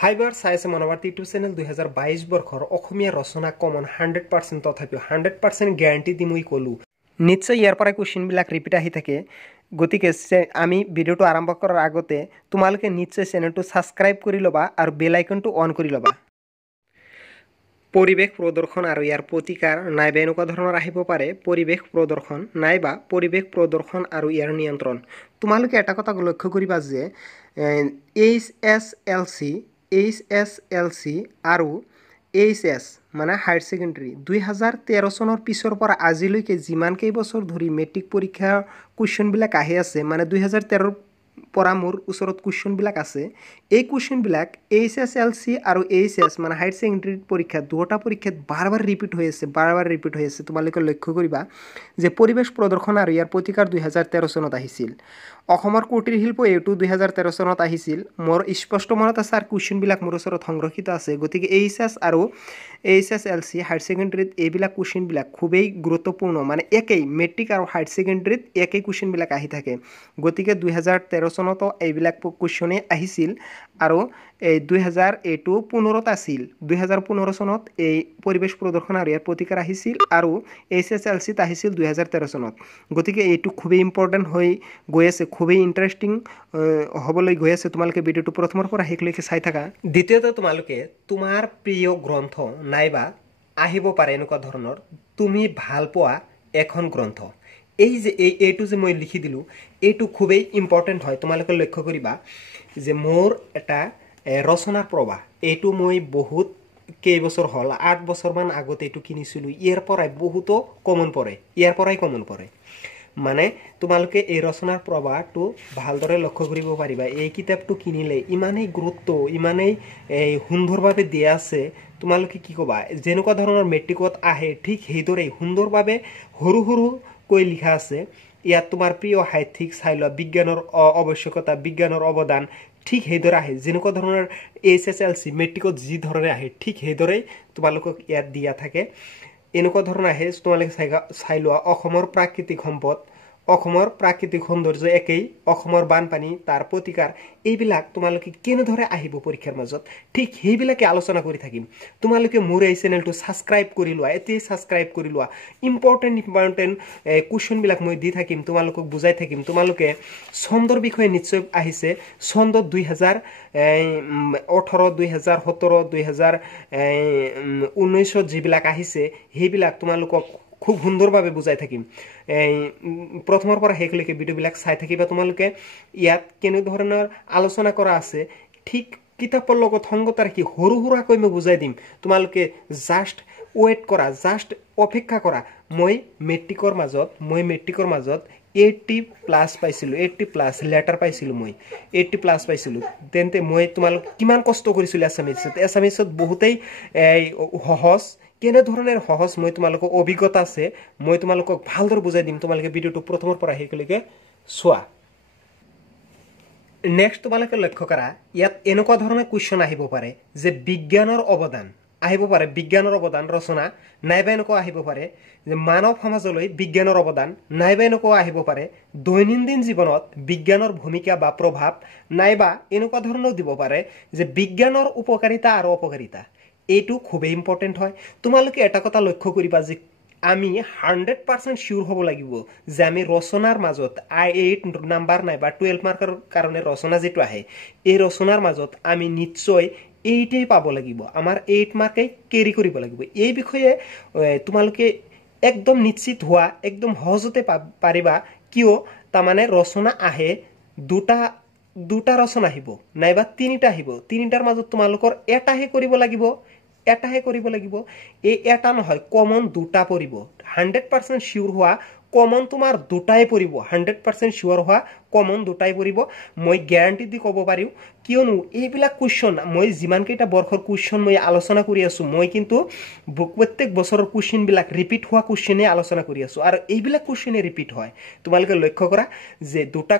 হাইবাৰ চাইছে মনোবাৰ্তি YouTube channel 2022 বৰ্ষৰ অসমীয়া ৰচনা কমন 100% তথাপিও 100% গ্যাৰান্টি দি মই কলো নিশ্চয় ইয়াৰ পৰা কোৱেশ্চনবিলাক ৰিপিট আহি থাকে গতিকে আমি ভিডিওটো আৰম্ভ কৰাৰ আগতে তোমালোকে নিশ্চয় চেনেলটো সাবস্ক্ৰাইব কৰি লবা আৰু বেল আইকনটো অন কৰি লবা পৰিবেশ প্ৰদৰ্শন আৰু ইয়াৰ প্ৰতিকাৰ নাইবা এনেকুৱা ধৰণৰ আহিব পাৰে পৰিবেশ প্ৰদৰ্শন নাইবা পৰিবেশ প্ৰদৰ্শন আৰু ইয়াৰ নিয়ন্ত্ৰণ তোমালোকে এটা কথা লক্ষ্য কৰিবা যে HSLC আৰু HS মানে হায়াৰ সেকেন্ডাৰী 2013 চনৰ পিছৰ পৰা আজিলৈকে যিমান কেই বছৰ ধৰি মেট্ৰিক পৰীক্ষা কোৱেশ্চনবিলাক আহি আছে মানে 2013 পৰা মোৰ ওচৰত কোৱেশ্চনবিলাক আছে এই কোৱেশ্চনবিলাক HSLC আৰু HS মানে হায়াৰ সেকেন্ডাৰী পৰীক্ষা দুটা পৰীক্ষাত বাৰবাৰ ৰিপিট হৈ আছে তোমালোকে লক্ষ্য কৰিবা যে পৰিবেশ প্ৰদৰ্শন আৰু ইয়াৰ প্ৰতিকাৰ 2013 চনত আহিছিল অসমৰ কুটিৰ শিল্প এটো 2013 চনত আহিছিল মোৰ স্পষ্ট মনত আছে আৰু কোৱেশ্চনবিলাক মোৰ ওচৰত সংৰক্ষিত আছে গতিকে HS আৰু HSLC হায়াৰ সেকেন্ডাৰীত এইবিলাক কোৱেশ্চনবিলাক খুবেই গুৰুত্বপূৰ্ণ মানে একেই মেট্ৰিক আৰু হায়াৰ সেকেন্ডাৰীত একেই কোৱেশ্চনবিলাক আহি থাকে গতিকে 2013 চনত এইবিলাক কোৱেশ্চনে আহিছিল আৰু এই 2015 আছিল 2015 চনত এই পৰিবেশ প্ৰদৰ্শন আৰু ইয়াৰ প্ৰতিকাৰ আহিছিল আৰু HSLC ত আহিছিল 2013 চনত গতিকে এইটো খুবেই ইম্পৰ্টেন্ট হৈ গৈ আছে খুবেই ইন্টাৰেষ্টিং হ'বলৈ গৈ আছে তোমালোকে ভিডিওটো প্ৰথমৰ পৰা শেষলৈকে চাই থাকা দ্বিতীয়তে তোমালোকে তোমাৰ প্ৰিয় গ্ৰন্থ নাইবা আহিব পাৰে এনেকুৱা ধৰণৰ তুমি ভাল পোৱা এখন গ্ৰন্থ এই যে এইটো যে মই লিখি দিলো এইটো খুবেই ইম্পৰ্টেন্ট হয় তোমালোকে লক্ষ্য কৰিবা যে মোৰ এটা ৰচনাৰ প্ৰবাহ এইটো মই বহুত কেইবছৰ হল 8 বছৰমান আগতে এইটো কিনিছিলো ইয়াৰ পৰাই বহুতো কমন পৰে মানে তোমালোকে এই ৰচনাৰ প্ৰবাহটো ভালদৰে লক্ষ্য কৰিব পাৰিবা এই কিতাপটো কিনিলে ইমানেই গুৰুত্ব ইমানেই সুন্দৰভাৱে দিয়া আছে তোমালোকে কি কবা যেনেকুৱা ধৰণৰ মেট্ৰিকত আহে ঠিক সেইদৰে সুন্দৰভাৱে সৰু কৈ লিখা আছে ইয়াত তোমাৰ প্ৰিয় সাহিত্যিক চাই লোৱা বিজ্ঞানৰ আৱশ্যকতা বিজ্ঞানৰ অৱদান ঠিক সেইদৰে আহে যেনেকুৱা ধৰণৰ HSLC মেট্ৰিকত যি ধৰণে আহে ঠিক সেইদৰেই তোমালোকক ইয়াত দিয়া থাকে এনেকুৱা ধৰণৰ আহে তোমালোকে চাই লোৱা অসমৰ প্ৰাকৃতিক সম্পদ অসমৰ প্ৰাকৃতিক সৌন্দৰ্য একেই অসমৰ বানপানী তাৰ প্ৰতিকাৰ এইবিলাক তোমালোকে কেনেদৰে আহিব পৰীক্ষাৰ মাজত ঠিক সেইবিলাকে আলোচনা কৰি থাকিম তোমালোকে মোৰ এই চেনেলটো সাবস্ক্ৰাইব কৰি লোৱা ইম্পৰ্টেন্ট কোৱেশ্চনবিলাক মই দি থাকিম তোমালোকক বুজাই থাকিম তোমালোকে ছন্দৰ বিষয়ে নিশ্চয় আহিছে ছন্দ 2018 2017 2019 যিবিলাক আহিছে সেইবিলাক তোমালোকক খুব সুন্দৰভাৱে বুজাই থাকিম প্ৰথমৰ পৰা শেষলৈকে ভিডিওবিলাক চাই থাকিবা তোমালোকে ইয়াত কেনে ধৰণৰ আলোচনা কৰা আছে ঠিক কিতাপৰ লগত সংগত ৰাখি সৰুকৈ মই বুজাই দিম তোমালোকে জাস্ট ওয়েট কৰা জাস্ট অপেক্ষা কৰা মই মেট্ৰিকৰ মাজত 80+ পাইছিলো 80+ লেটাৰ পাইছিলো মই 80+ পাইছিলো তেন্তে মই তোমালোক কিমান কষ্ট কৰিছিলো এছামিছত বহুতেই সহজ কেনে ধৰণৰ সহজ মই তোমালোকক অভিজ্ঞতা আছে মই তোমালোকক ভালদৰে বুজাই দিম তোমালোকে ভিডিওটো প্ৰথমৰ পৰা শেষলৈকে চোৱা নেক্সট তোমালোকে লক্ষ্য কৰা ইয়াত এনেকুৱা ধৰণৰ কোৱেশ্চন আহিব পাৰে যে বিজ্ঞানৰ অৱদান আহিব পাৰে বিজ্ঞানৰ অৱদান ৰচনা নাইবা এনেকুৱা আহিব পাৰে যে মানৱ সমাজলৈ বিজ্ঞানৰ অৱদান নাইবা এনেকুৱা আহিব পাৰে দৈনন্দিন জীৱনত বিজ্ঞানৰ ভূমিকা বা প্ৰভাৱ নাইবা এনেকুৱা ধৰণৰ দিব পাৰে যে বিজ্ঞানৰ উপকাৰিতা আৰু অপকাৰিতা এইটো খুবেই ইম্পৰ্টেন্ট হয় তোমালোকে এটা কথা লক্ষ্য কৰিবা যে আমি 100% শিওৰ হব লাগিব যে আমি ৰচনাৰ মাজত 8 নাম্বাৰ নাইবা 12 মাৰ্কৰ কাৰণে ৰচনা যেটো আহে এই ৰচনাৰ মাজত আমি নিশ্চয় 8 পাব লাগিব আমাৰ 8 মাৰ্কে কেৰি কৰিব লাগিব এই বিষয়ে তোমালোকে একদম নিশ্চিত হোৱা একদম সহজতে পাৰিবা কিয় তা মানে ৰচনা আহে দুটা ৰচনা আহিব নাইবা তিনিটা আহিব তিনিটাৰ মাজত তোমালোকৰ এটাহে কৰিব লাগিব এই এটা নহয় কমন দুটা পৰিব 100% শিওৰ হোৱা কমন তোমাৰ দুটাই পৰিব 100% শিওৰ হোৱা কমন দুটাই পৰিব মই গ্যাৰান্টি দি ক'ব পাৰিম কিয়নো এইবিলাক কোৱেশ্চন মই যিমান কেইটা বৰ্ষৰ কোৱেশ্চন মই আলোচনা কৰি আছো মই কিন্তু প্ৰত্যেক বছৰৰ কোৱেশ্চন বিলাক ৰিপিট হোৱা কোৱেশ্চনে আলোচনা কৰি আছো আৰু এইবিলাক কোৱেশ্চনে ৰিপিট হয় তোমালোকে লক্ষ্য কৰা যে দুটা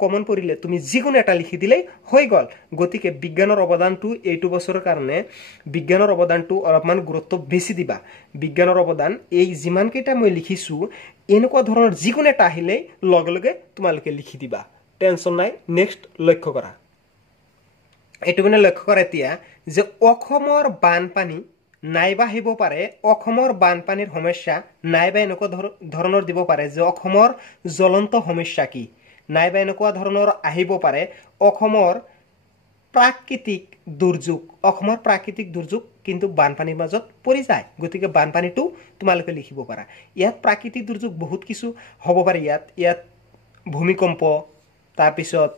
কমন পৰিলে তুমি যিকোনো এটা লিখি দিলেই হৈ গল গতিকে বিজ্ঞানৰ অৱদানটো এইটো বছৰৰ কাৰণে বিজ্ঞানৰ অৱদানটো অলপমান গুৰুত্ব বেছি দিবা বিজ্ঞানৰ অৱদান এই যিমান কেইটা মই লিখিছো এনেকুৱা ধৰণৰ যিকোনো এটা আহিলে লগে লগে তোমালোকে লিখি দিবা টেনচন নাই নেক্সট লক্ষ্য কৰা এইটো মানে লক্ষ্য কৰা এতিয়া যে অসমৰ বানপানী নাইবা আহিব পাৰে অসমৰ বানপানীৰ সমস্যা নাইবা এনেকুৱা ধৰণৰ দিব পাৰে যে অসমৰ জ্বলন্ত সমস্যা কি নাইবা এনেকুৱা ধৰণৰ আহিব পাৰে অসমৰ প্ৰাকৃতিক দুৰ্যোগ অসমৰ প্ৰাকৃতিক দুৰ্যোগ কিন্তু বানপানীৰ মাজত পৰি যায় গতিকে বানপানীটো তোমালোকে লিখিব পাৰা ইয়াত প্ৰাকৃতিক দুৰ্যোগ বহুত কিছু হ'ব পাৰে ইয়াত ভূমিকম্প তাৰপিছত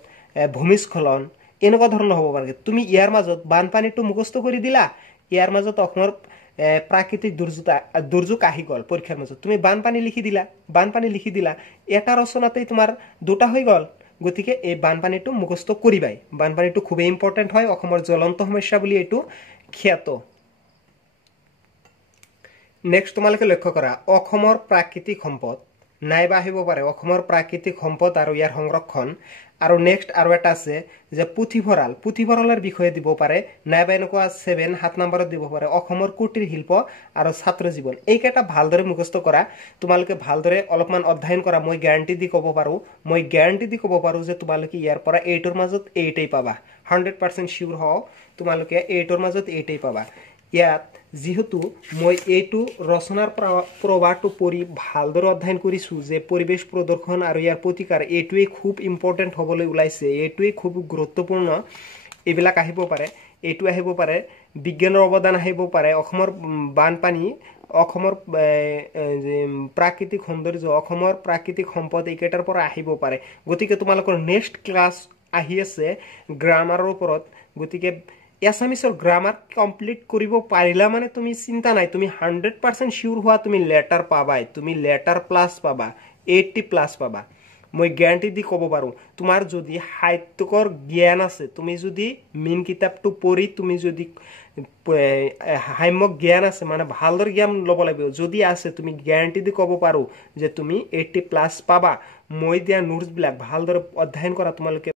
ভূমিস্খলন এনেকুৱা ধৰণৰ হ'ব পাৰে তুমি ইয়াৰ মাজত বানপানীটো মুখস্থ কৰি দিলা ইয়াৰ মাজত অসমৰ প্ৰাকৃতিক দুৰ্যোগ আহি গ'ল পৰীক্ষাৰ মাজত তুমি বানপানী লিখি দিলা এটা ৰচনাতেই তোমাৰ দুটা হৈ গ'ল গতিকে এই বানপানীটো মুখস্থ কৰিবাই বানপানীটো খুব ইম্পৰ্টেন্ট হয় অসমৰ জ্বলন্ত সমস্যা বুলি এইটো খ্যাত নেক্সট তোমালোকে লক্ষ্য কৰা অসমৰ প্ৰাকৃতিক সম্পদ নাইবা আহিব পাৰে অসমৰ প্ৰাকৃতিক সম্পদ আৰু ইয়াৰ সংৰক্ষণ আৰু নেক্সট আৰু এটা আছে যে পুথিভঁৰালৰ বিষয়ে দিব পাৰে নাইবা এনেকুৱা 7 নম্বৰত দিব পাৰে অসমৰ কুটিৰ শিল্প আৰু ছাত্ৰ জীৱন এইকেইটা ভালদৰে মুখস্থ কৰা তোমালোকে ভালদৰে অলপমান অধ্যয়ন কৰা মই গ্যাৰান্টি দি ক'ব পাৰো যে তোমালোকে ইয়াৰ পৰা 8ৰ মাজত 8 পাবা 100% শিওৰ হও তোমালোকে 8ৰ মাজত 8 পাবা ইয়াত যেহেতু মই এইটো ৰচনাৰ প্ৰবাহটো পঢ়ি ভালদৰে অধ্যয়ন কৰিছো যে পৰিবেশ প্ৰদৰ্শন আৰু ইয়াৰ প্ৰতিকাৰ এইটোৱে খুব ইম্পৰ্টেন্ট হ'বলৈ ওলাইছে এইটোৱে খুব গুৰুত্বপূৰ্ণ এইবিলাক আহিব পাৰে বিজ্ঞানৰ অৱদান আহিব পাৰে অসমৰ বানপানী অসমৰ প্ৰাকৃতিক সৌন্দৰ্য অসমৰ প্ৰাকৃতিক সম্পদ এইকেইটাৰ পৰা আহিব পাৰে গতিকে তোমালোকৰ নেক্সট ক্লাছ আহি আছে গ্ৰামাৰৰ ওপৰত গতিকে এছামিছৰ গ্ৰামাৰ কমপ্লিট কৰিব পাৰিলা মানে তুমি চিন্তা নাই তুমি 100% শিওৰ হোৱা তুমি লেটাৰ পাবাই তুমি লেটাৰ প্লাস পাবা 80+ পাবা মই গ্যাৰান্টি দি ক'ব পাৰো তোমাৰ যদি সাহিত্যকৰ জ্ঞান আছে তুমি যদি মেইন কিতাপটো পঢ়ি তুমি যদি সাম্যক জ্ঞান আছে মানে ভালদৰে জ্ঞান ল'ব লাগিব যদি আছে তুমি গ্যাৰান্টি দি ক'ব পাৰো যে তুমি 80+ পাবা মই দিয়া নোটছ বিলাক ভালদৰে অধ্যয়ন কৰা তোমালোকে